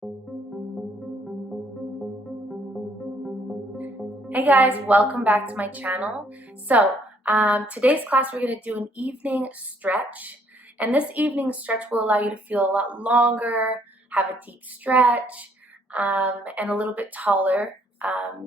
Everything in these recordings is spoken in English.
Hey guys, welcome back to my channel. Today's class we're going to do an evening stretch, and this evening stretch will allow you to feel a lot longer, have a deep stretch, and a little bit taller,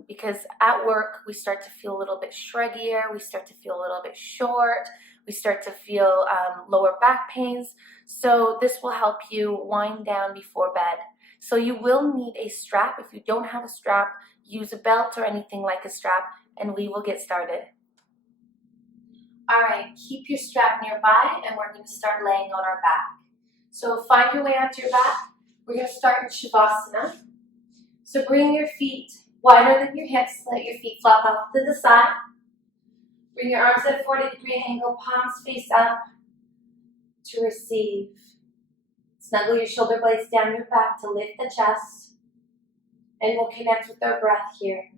because at work we start to feel a little bit shruggier, we start to feel a little bit short, we start to feel lower back pains. So this will help you wind down before bed. So you will need a strap. If you don't have a strap, use a belt or anything like a strap, and we will get started. All right, keep your strap nearby, and we're going to start laying on our back. So find your way onto your back. We're going to start in Shavasana. So bring your feet wider than your hips. Let your feet flop off to the side. Bring your arms at a 40-degree angle, palms face up to receive. Snuggle your shoulder blades down your back to lift the chest, and we'll connect with our breath here.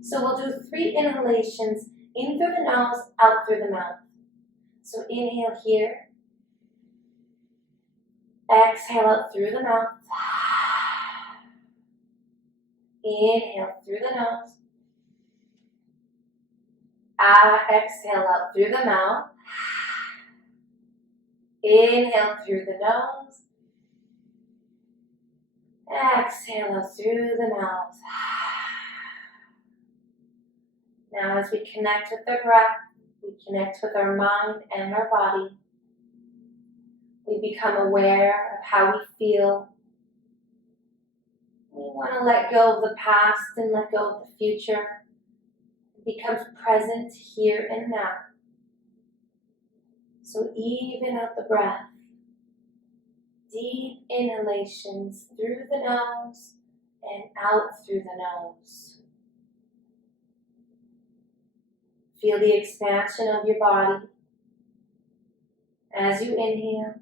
So we'll do 3 inhalations, in through the nose, out through the mouth. So inhale here, exhale out through the mouth, inhale through the nose, exhale out through the mouth, inhale through the nose, exhale out through the mouth. Now as we connect with our breath, we connect with our mind and our body. We become aware of how we feel. We want to let go of the past and let go of the future. It becomes present here and now. So even out the breath, deep inhalations through the nose and out through the nose. Feel the expansion of your body as you inhale.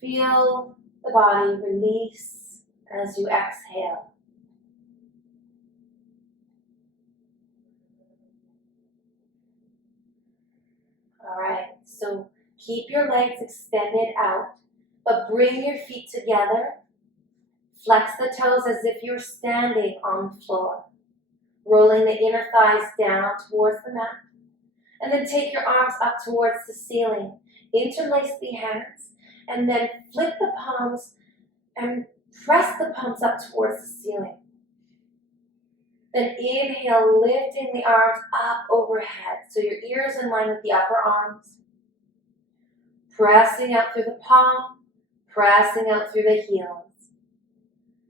Feel the body release as you exhale. All right, so keep your legs extended out, but bring your feet together. Flex the toes as if you're standing on the floor. Rolling the inner thighs down towards the mat. And then take your arms up towards the ceiling. Interlace the hands. And then flip the palms and press the palms up towards the ceiling. Then inhale, lifting the arms up overhead. So your ears in line with the upper arms. Pressing out through the palm. Pressing out through the heels.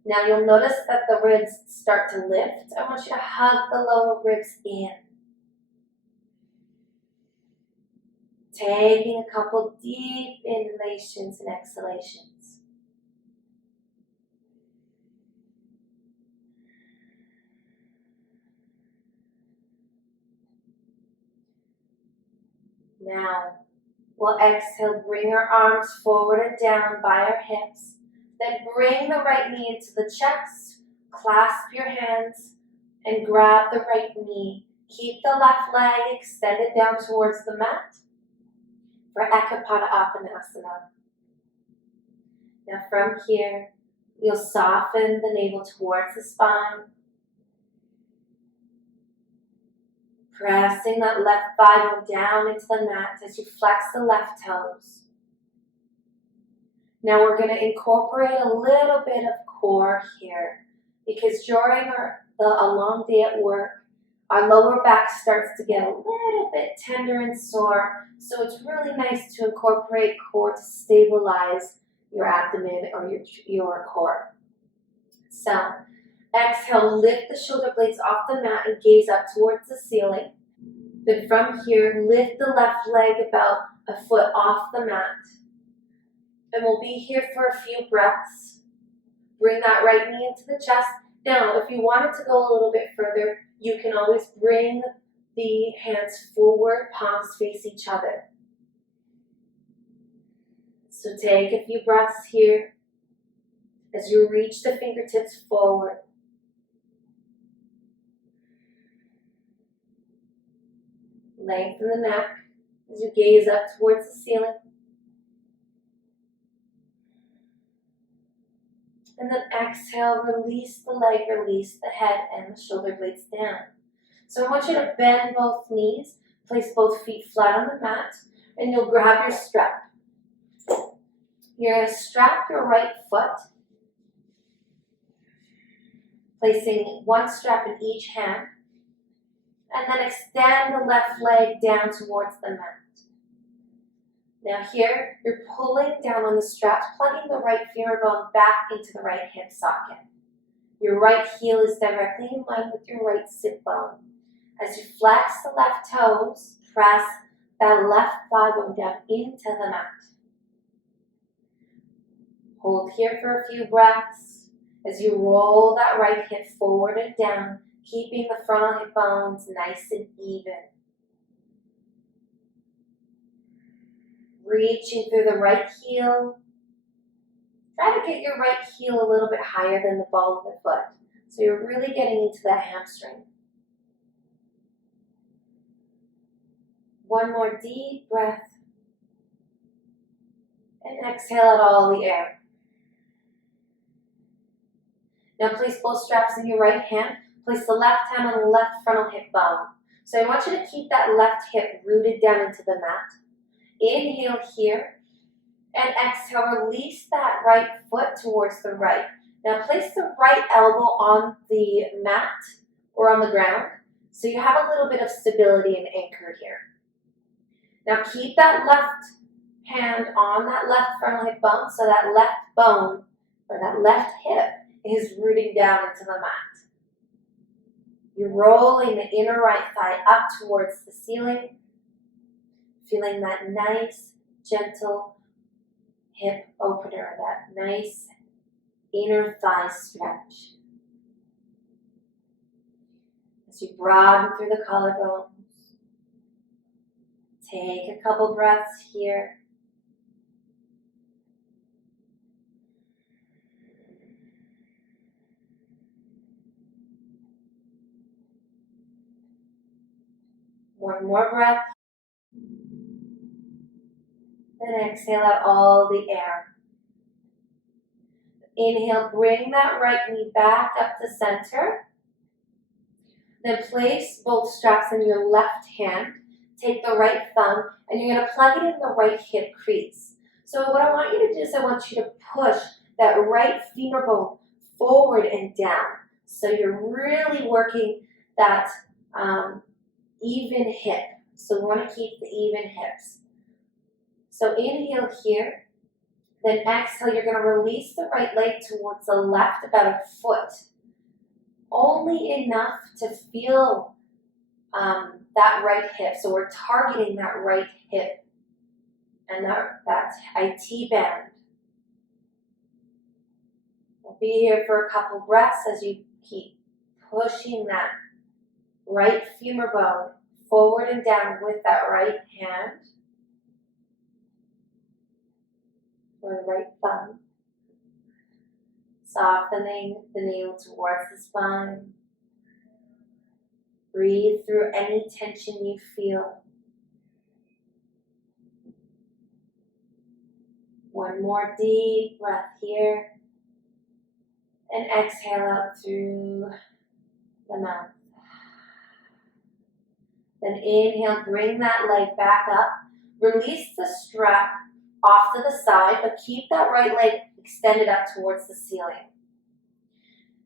Now you'll notice that the ribs start to lift. I want you to hug the lower ribs in. Taking a couple deep inhalations and exhalations. Now we'll exhale, bring our arms forward and down by our hips. Then bring the right knee into the chest, clasp your hands, and grab the right knee. Keep the left leg extended down towards the mat for Ekapada Apanasana. Now from here, you'll soften the navel towards the spine, pressing that left thigh down into the mat as you flex the left toes. Now we're going to incorporate a little bit of core here, because during a long day at work, our lower back starts to get a little bit tender and sore. So it's really nice to incorporate core to stabilize your abdomen or your core. So exhale, lift the shoulder blades off the mat and gaze up towards the ceiling. Then from here, lift the left leg about a foot off the mat. And we'll be here for a few breaths. Bring that right knee into the chest. Now, if you wanted to go a little bit further, you can always bring the hands forward, palms face each other. So take a few breaths here as you reach the fingertips forward. Lengthen the neck as you gaze up towards the ceiling. And then exhale, release the leg, release the head and the shoulder blades down. So I want you to bend both knees, place both feet flat on the mat, and you'll grab your strap. You're going to strap your right foot, placing one strap in each hand, and then extend the left leg down towards the mat. Now here, you're pulling down on the straps, plugging the right femur bone back into the right hip socket. Your right heel is directly in line with your right sit bone. As you flex the left toes, press that left thigh bone down into the mat. Hold here for a few breaths as you roll that right hip forward and down, keeping the frontal hip bones nice and even. Reaching through the right heel. Try to get your right heel a little bit higher than the ball of the foot. So you're really getting into that hamstring. One more deep breath. And exhale out all the air. Now place both straps in your right hand. Place the left hand on the left frontal hip bone. So I want you to keep that left hip rooted down into the mat. Inhale here, and exhale, release that right foot towards the right. Now place the right elbow on the mat or on the ground, so you have a little bit of stability and anchor here. Now keep that left hand on that left frontal hip bone, so that left bone, or that left hip, is rooting down into the mat. You're rolling the inner right thigh up towards the ceiling, feeling that nice, gentle hip opener, that nice inner thigh stretch. As you broaden through the collarbones, take a couple breaths here. One more breath. Then exhale out all the air. Inhale, bring that right knee back up to center. Then place both straps in your left hand. Take the right thumb, and you're going to plug it in the right hip crease. So what I want you to do is I want you to push that right femur bone forward and down. So you're really working that even hip. So we want to keep the even hips. So inhale here, then exhale, you're going to release the right leg towards the left about a foot. Only enough to feel that right hip. So we're targeting that right hip and that IT band. We'll be here for a couple breaths as you keep pushing that right femur bone forward and down with that right hand. Or the right thumb. Softening the navel towards the spine. Breathe through any tension you feel. One more deep breath here. And exhale out through the mouth. Then inhale, bring that leg back up. Release the strap off to the side, but keep that right leg extended up towards the ceiling.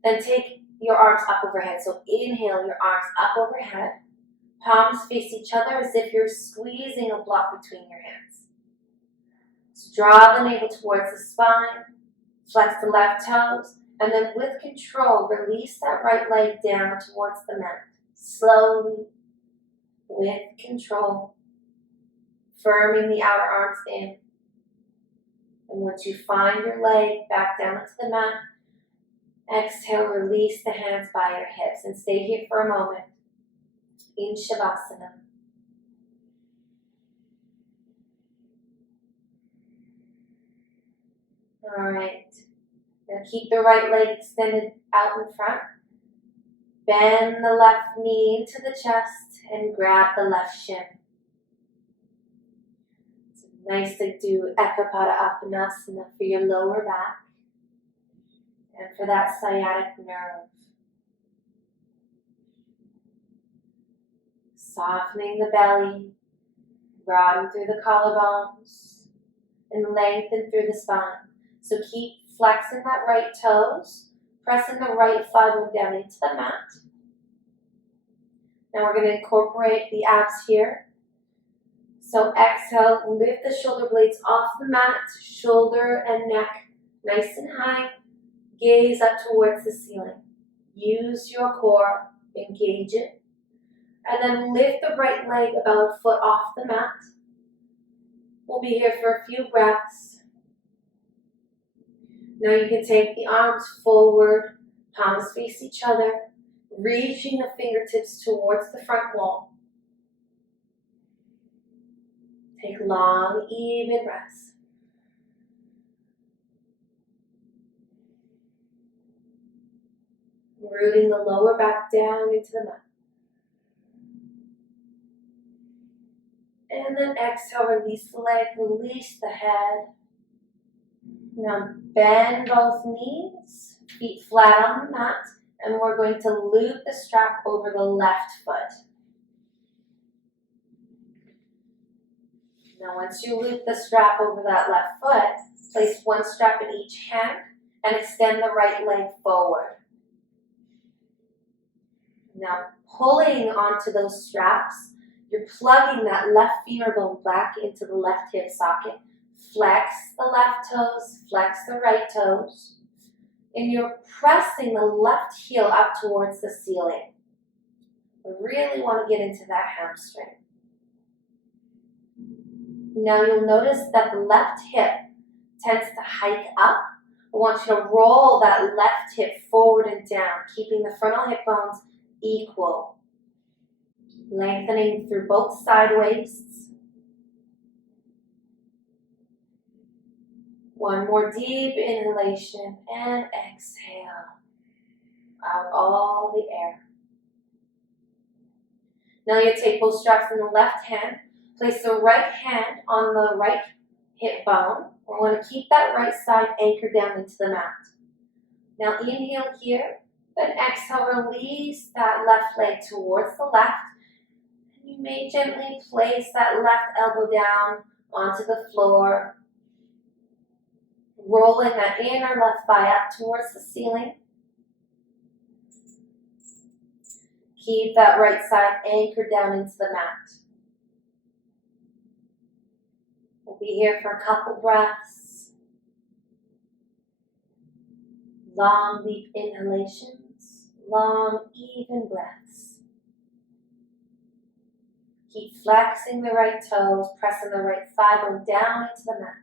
Then take your arms up overhead. So inhale, your arms up overhead. Palms face each other as if you're squeezing a block between your hands. So draw the navel towards the spine. Flex the left toes. And then with control, release that right leg down towards the mat. Slowly, with control. Firming the outer arms in. And once you find your leg back down into the mat, exhale, release the hands by your hips and stay here for a moment in Shavasana. All right. Now keep the right leg extended out in front. Bend the left knee into the chest and grab the left shin. Nice to do Ekapada Uttanasana for your lower back. and for that sciatic nerve. Softening the belly, broaden through the collarbones, and lengthen through the spine. So keep flexing that right toes, pressing the right thigh bone down into the mat. Now we're going to incorporate the abs here. So exhale, lift the shoulder blades off the mat, shoulder and neck nice and high, gaze up towards the ceiling. Use your core, engage it, and then lift the right leg about a foot off the mat. We'll be here for a few breaths. Now you can take the arms forward, palms face each other, reaching the fingertips towards the front wall. Take long, even breaths. Rooting the lower back down into the mat. And then exhale, release the leg, release the head. Now bend both knees, feet flat on the mat, and we're going to loop the strap over the left foot. Now once you loop the strap over that left foot, place one strap in each hand and extend the right leg forward. Now pulling onto those straps, you're plugging that left femur bone back into the left hip socket. Flex the left toes, flex the right toes, and you're pressing the left heel up towards the ceiling. You really want to get into that hamstring. Now you'll notice that the left hip tends to hike up. I want you to roll that left hip forward and down, keeping the frontal hip bones equal. Lengthening through both side waists. One more deep inhalation and exhale. Out all the air. Now you take both straps in the left hand. Place the right hand on the right hip bone. We want to keep that right side anchored down into the mat. Now inhale here, then exhale, release that left leg towards the left. You may gently place that left elbow down onto the floor, rolling that inner left thigh up towards the ceiling. Keep that right side anchored down into the mat. We'll be here for a couple breaths. Long, deep inhalations, long, even breaths. Keep flexing the right toes, pressing the right thigh bone down into the mat.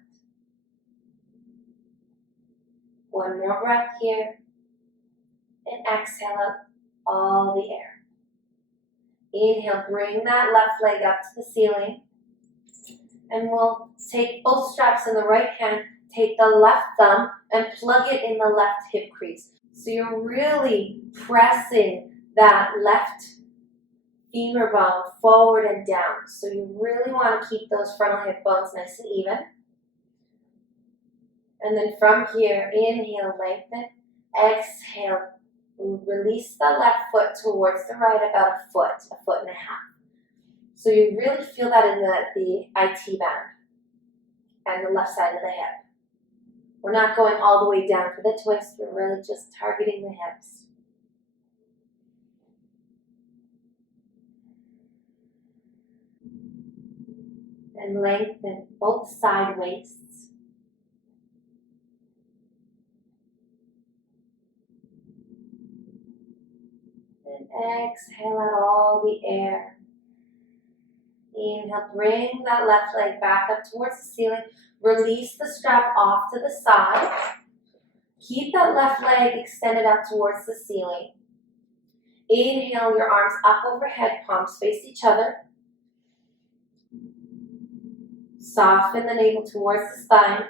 One more breath here, and exhale out all the air. Inhale, bring that left leg up to the ceiling, and we'll take both straps in the right hand, take the left thumb, and plug it in the left hip crease. So you're really pressing that left femur bone forward and down. So you really want to keep those frontal hip bones nice and even. And then from here, inhale, lengthen. Exhale, release the left foot towards the right about a foot and a half. So you really feel that in the IT band and the left side of the hip. We're not going all the way down for the twist. We're really just targeting the hips. And lengthen both side waists. And exhale out all the air. Inhale, bring that left leg back up towards the ceiling. Release the strap off to the side. Keep that left leg extended up towards the ceiling. Inhale, your arms up overhead, palms face each other. Soften the navel towards the spine.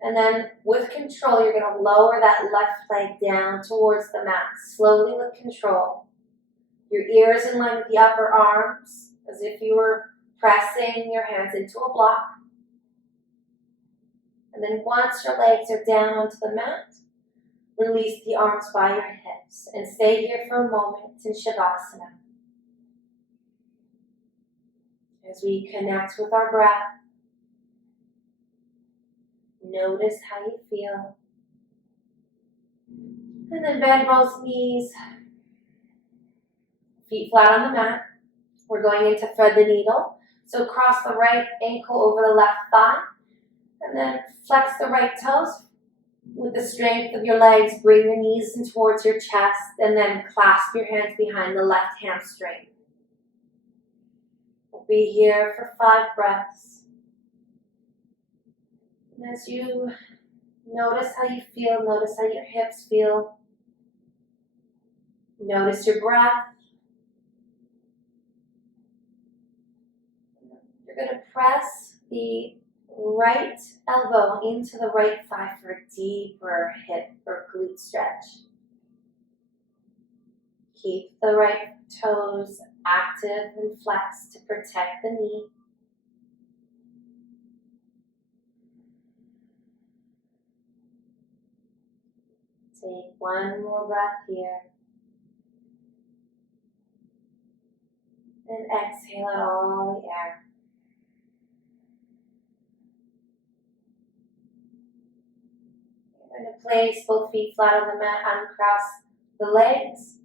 And then with control, you're going to lower that left leg down towards the mat, slowly with control. Your ears in line with the upper arms, as if you were pressing your hands into a block. And then once your legs are down onto the mat, Release the arms by your hips and stay here for a moment in Shavasana. As we connect with our breath, notice how you feel. And then bend both knees, feet flat on the mat. We're going into thread the needle. So cross the right ankle over the left thigh, and then flex the right toes. With the strength of your legs, bring your knees in towards your chest, and then clasp your hands behind the left hamstring. We'll be here for 5 breaths. And as you notice how you feel, notice how your hips feel. Notice your breath. You're going to press the right elbow into the right thigh for a deeper hip or glute stretch. Keep the right toes active and flexed to protect the knee. Take one more breath here. And exhale out all the air. You're going to place both feet flat on the mat, uncross the legs.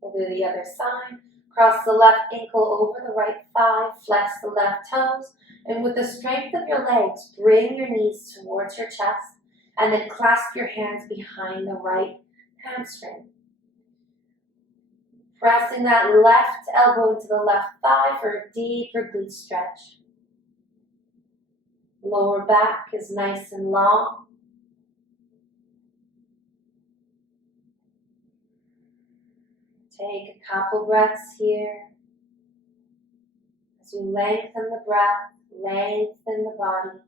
We'll do the other side. Cross the left ankle over the right thigh, flex the left toes, and with the strength of your legs, bring your knees towards your chest, and then clasp your hands behind the right hamstring. Pressing that left elbow into the left thigh for a deeper glute stretch. Lower back is nice and long. Take a couple breaths here. As you lengthen the breath, lengthen the body.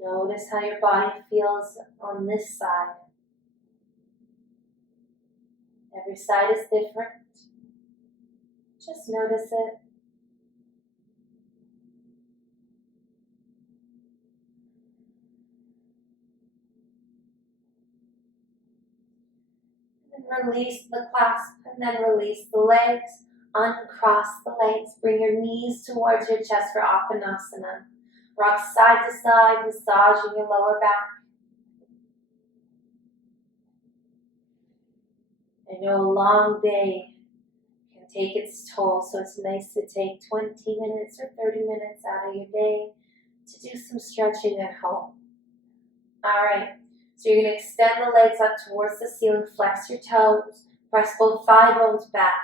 Notice how your body feels on this side. Every side is different. Just notice it. And release the clasp, and then release the legs. Uncross the legs. Bring your knees towards your chest for Appanasana. Rock side to side, massaging your lower back. I know a long day can take its toll, so it's nice to take 20 minutes or 30 minutes out of your day to do some stretching at home. All right, so you're going to extend the legs up towards the ceiling, flex your toes, press both thigh bones back.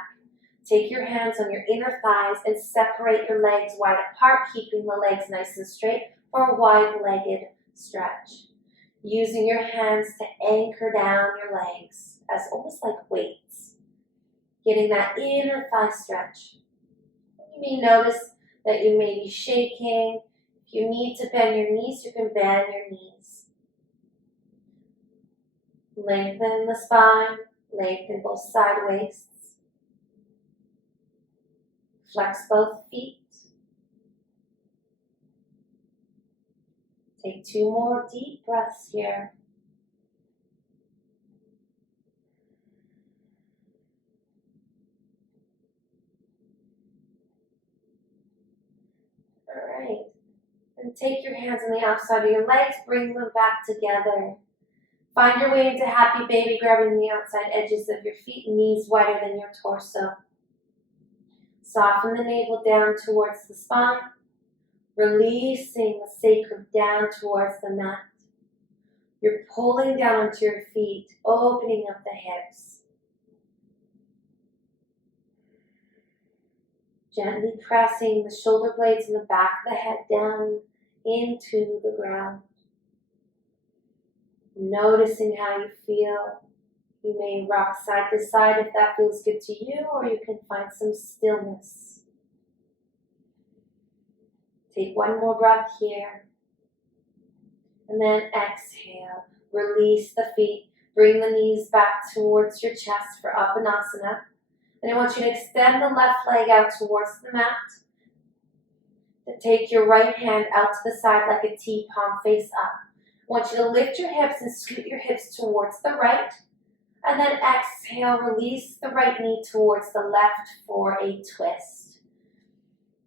Take your hands on your inner thighs and separate your legs wide apart, keeping the legs nice and straight for a wide-legged stretch. Using your hands to anchor down your legs as almost like weights. Getting that inner thigh stretch. You may notice that you may be shaking. If you need to bend your knees, you can bend your knees. Lengthen the spine, lengthen both side waists. Flex both feet. Take 2 more deep breaths here. All right. And take your hands on the outside of your legs, bring them back together. Find your way into happy baby, grabbing the outside edges of your feet, knees wider than your torso. Soften the navel down towards the spine, releasing the sacrum down towards the mat. You're pulling down onto your feet, opening up the hips. Gently pressing the shoulder blades in the back of the head down into the ground. Noticing how you feel. You may rock side to side if that feels good to you, or you can find some stillness. Take 1 more breath here. And then exhale. Release the feet. Bring the knees back towards your chest for Appanasana. And I want you to extend the left leg out towards the mat. Then take your right hand out to the side like a T, palm face up. I want you to lift your hips and scoot your hips towards the right. And then exhale, release the right knee towards the left for a twist.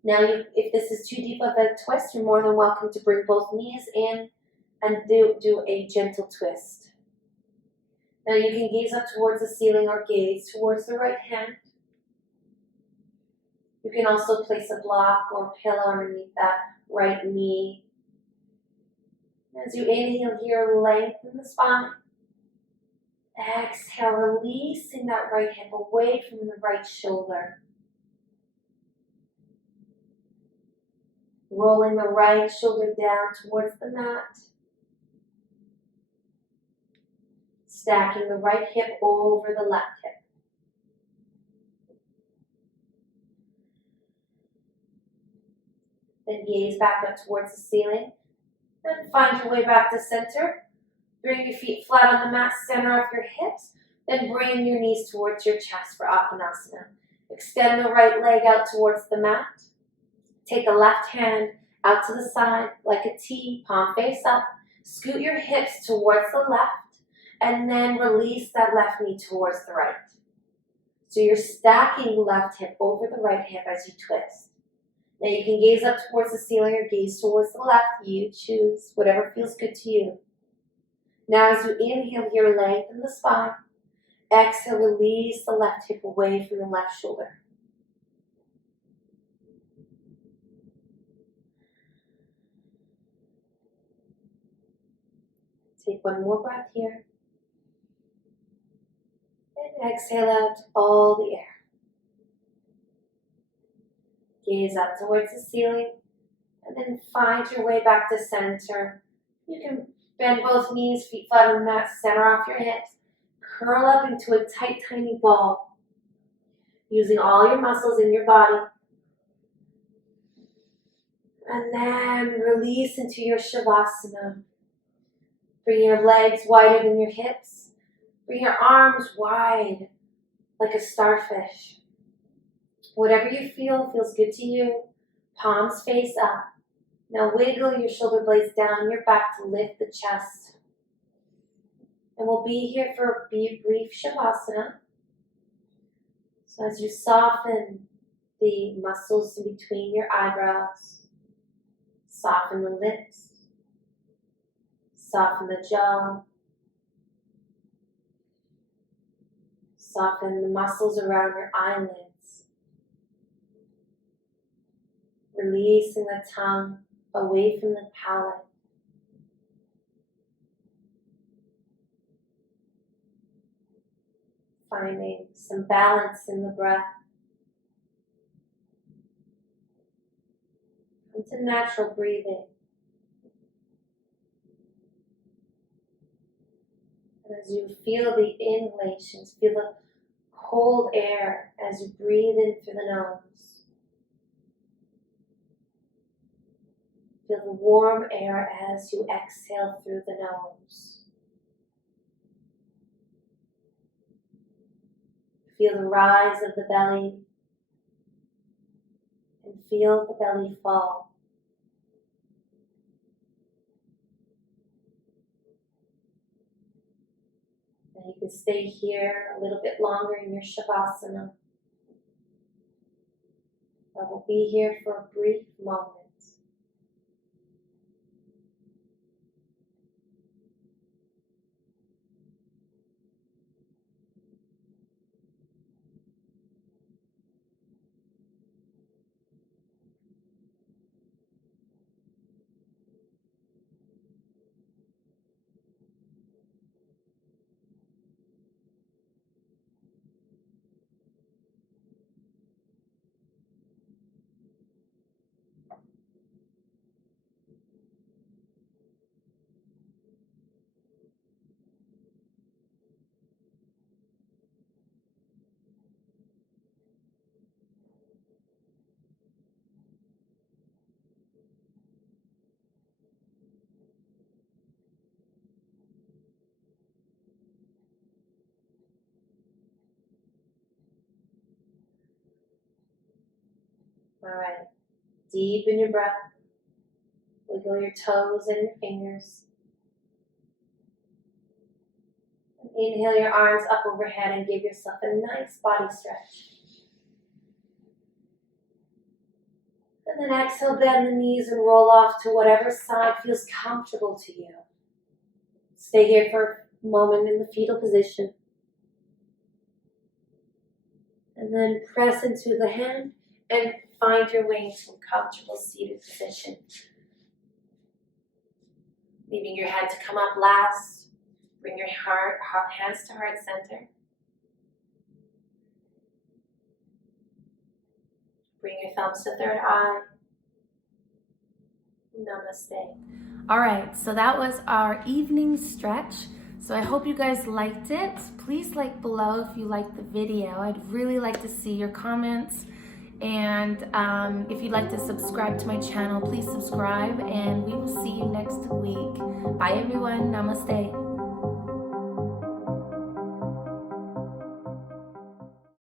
Now, if this is too deep of a twist, you're more than welcome to bring both knees in and do a gentle twist. Now you can gaze up towards the ceiling or gaze towards the right hand. You can also place a block or pillow underneath that right knee. As you inhale here, lengthen the spine. Exhale, releasing that right hip away from the right shoulder. Rolling the right shoulder down towards the mat. Stacking the right hip over the left hip. Then gaze back up towards the ceiling. And find your way back to center. Bring your feet flat on the mat, center off your hips. Then bring your knees towards your chest for Uttanasana. Extend the right leg out towards the mat. Take the left hand out to the side like a T, palm face up. Scoot your hips towards the left. And then release that left knee towards the right. So you're stacking left hip over the right hip as you twist. Now you can gaze up towards the ceiling or gaze towards the left. You choose whatever feels good to you. Now as you inhale here, lengthen the spine. Exhale, release the left hip away from the left shoulder. Take one more breath here. And exhale out all the air. Gaze up towards the ceiling. And then find your way back to center. You can bend both knees, feet flat on the mat, center off your hips. Curl up into a tight, tiny ball. Using all your muscles in your body. And then release into your Shavasana. Bring your legs wider than your hips. Bring your arms wide like a starfish. Whatever you feel feels good to you. Palms face up. Now wiggle your shoulder blades down your back to lift the chest. And we'll be here for a brief Shavasana. So as you soften the muscles in between your eyebrows, soften the lips, soften the jaw, soften the muscles around your eyelids, releasing the tongue away from the palate. Finding some balance in the breath. Come to natural breathing. And as you feel the inhalations, feel the cold air as you breathe in through the nose. Feel the warm air as you exhale through the nose. Feel the rise of the belly and feel the belly fall. And you can stay here a little bit longer in your Shavasana. I will be here for a brief moment. All right. Deepen your breath. Wiggle your toes and your fingers. And inhale your arms up overhead and give yourself a nice body stretch. And then exhale, bend the knees and roll off to whatever side feels comfortable to you. Stay here for a moment in the fetal position. And then press into the hand and find your way into a comfortable seated position. Leaving your head to come up last. Bring your hands to heart center. Bring your thumbs to third eye. Namaste. All right, so that was our evening stretch. So I hope you guys liked it. Please like below if you liked the video. I'd really like to see your comments. And if you'd like to subscribe to my channel, please subscribe. And we will see you next week. Bye everyone. Namaste.